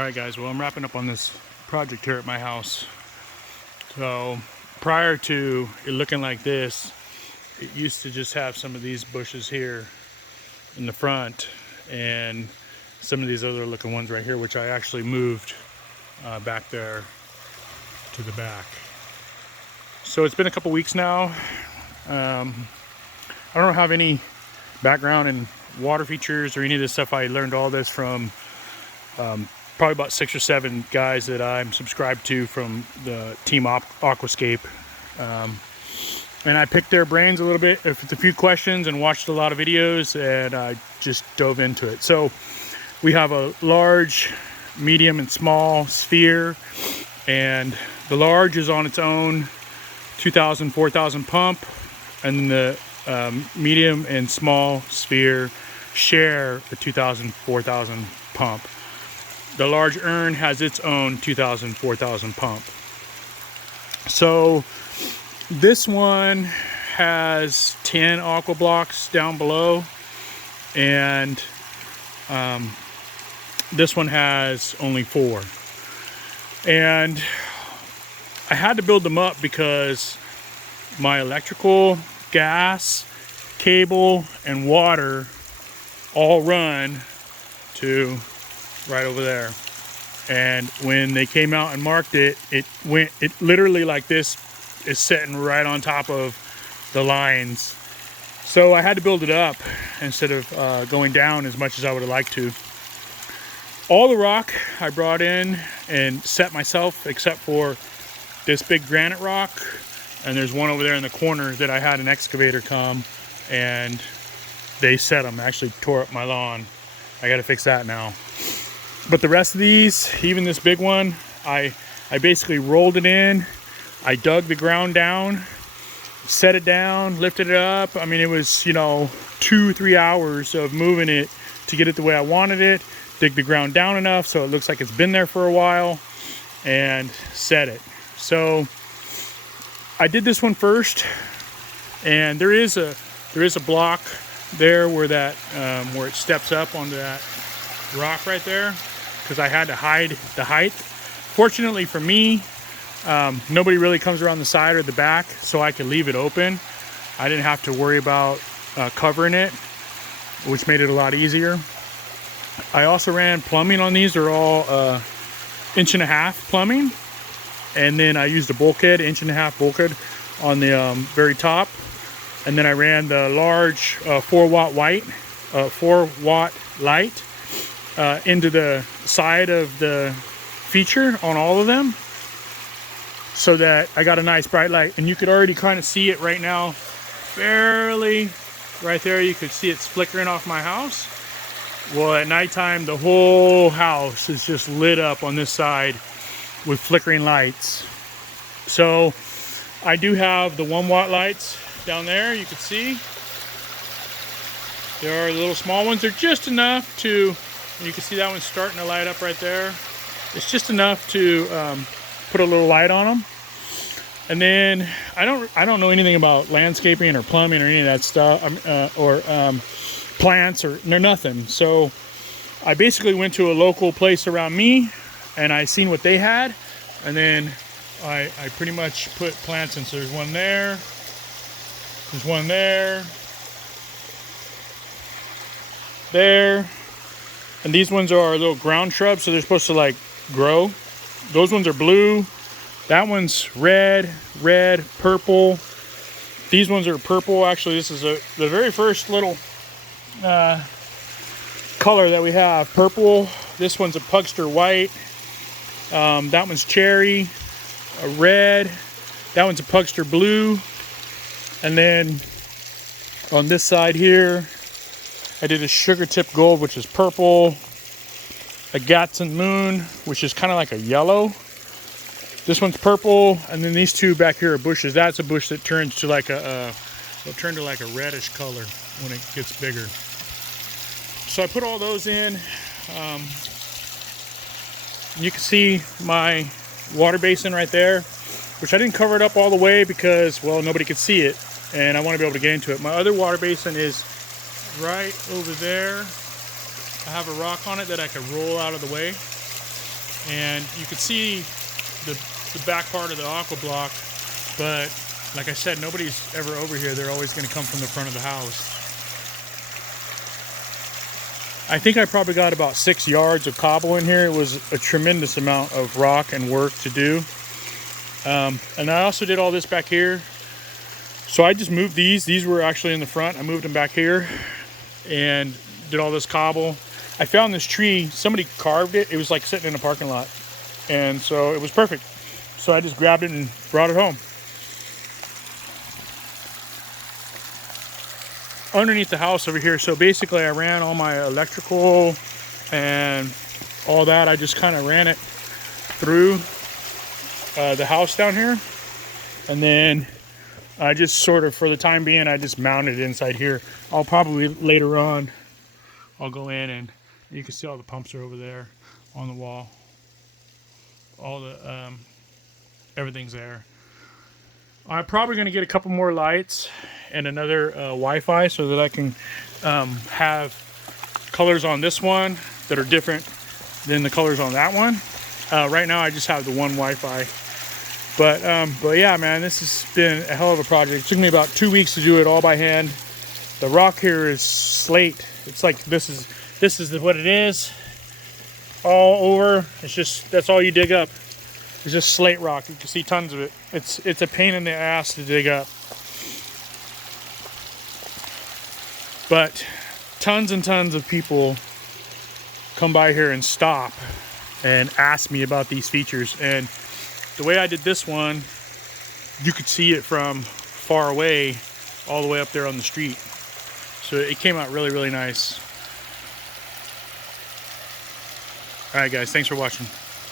Alright guys, well I'm wrapping up on this project here at my house. So prior to it looking like this, it used to just have some of these bushes here in the front and some of these other looking ones right here, which I actually moved back there to the back. So it's been a couple weeks now. I don't have any background in water features or any of this stuff. I learned all this from probably about 6 or 7 guys that I'm subscribed to from the team Aquascape. And I picked their brains a little bit with a few questions and watched a lot of videos, and I just dove into it. So we have a large, medium, and small sphere, and the large is on its own 2,000, 4,000 pump, and the medium and small sphere share a 2,000, 4,000 pump. The large urn has its own 2,000, 4,000 pump. So this one has 10 aqua blocks down below, and this one has only 4. And I had to build them up because my electrical, gas, cable, and water all run to right over there. And when they came out and marked it, it literally like this is sitting right on top of the lines. So I had to build it up instead of going down as much as I would have liked to. All the rock I brought in and set myself, except for this big granite rock, and there's one over there in the corner that I had an excavator come and they set them. Actually tore up my lawn. I got to fix that now. But the rest of these, even this big one, I basically rolled it in. I dug the ground down, set it down, lifted it up. I mean, it was, 2-3 hours of moving it to get it the way I wanted it. Dig the ground down enough so it looks like it's been there for a while, and set it. So I did this one first, and there is a block there where that where it steps up onto that rock right there, because I had to hide the height. Fortunately for me, nobody really comes around the side or the back, so I could leave it open. I didn't have to worry about covering it, which made it a lot easier. I also ran plumbing on these. They're all 1.5 inch plumbing, and then I used a bulkhead, 1.5 inch bulkhead on the very top, and then I ran the large 4-watt light into the side of the feature on all of them, so that I got a nice bright light. And you could already kind of see it right now, barely right there. You could see it's flickering off my house. Well, at nighttime, the whole house is just lit up on this side with flickering lights. So I do have the 1-watt lights down there. You can see there are little small ones. They're just enough to, you can see that one's starting to light up right there. It's just enough to put a little light on them. And then I don't know anything about landscaping or plumbing or any of that stuff, or plants or nothing. So I basically went to a local place around me and I seen what they had, and then I pretty much put plants in. So there's one there, there's one there, and these ones are little ground shrubs, so they're supposed to like grow. Those ones are blue. That one's red, purple. These ones are purple. Actually, this is the very first little color that we have, purple. This one's a pugster white. That one's cherry, a red. That one's a pugster blue. And then on this side here, I did a sugar tip gold, which is purple. A Gatson moon, which is kind of like a yellow. This one's purple, and then these two back here are bushes. That's a bush that turns to like will turn to like a reddish color when it gets bigger. So I put all those in. You can see my water basin right there, which I didn't cover it up all the way because, well, nobody could see it, and I want to be able to get into it. My other water basin is right over there. I have a rock on it that I can roll out of the way. and you could see the back part of the aqua block, but like I said, nobody's ever over here. They're always going to come from the front of the house. I think I probably got about 6 yards of cobble in here. It was a tremendous amount of rock and work to do. And I also did all this back here. So I just moved these. These were actually in the front. I moved them back here and did all this cobble. I found this tree. Somebody carved it. It was like sitting in a parking lot. And so it was perfect. So I just grabbed it and brought it home. Underneath the house over here, so basically I ran all my electrical and all that. I just kind of ran it through the house down here, and then I just sort of, for the time being, I just mounted it inside here. I'll probably later on, I'll go in and you can see all the pumps are over there on the wall. All the everything's there. I'm probably going to get a couple more lights and another Wi-Fi so that I can have colors on this one that are different than the colors on that one. Right now I just have the one Wi-Fi. But yeah, man, this has been a hell of a project. It took me about 2 weeks to do it all by hand. The rock here is slate. It's like this is what it is. All over. It's just, that's all you dig up. It's just slate rock. You can see tons of it. It's a pain in the ass to dig up. But tons and tons of people come by here and stop and ask me about these features. And the way I did this one, you could see it from far away all the way up there on the street. So it came out really, really nice. All right, guys, thanks for watching.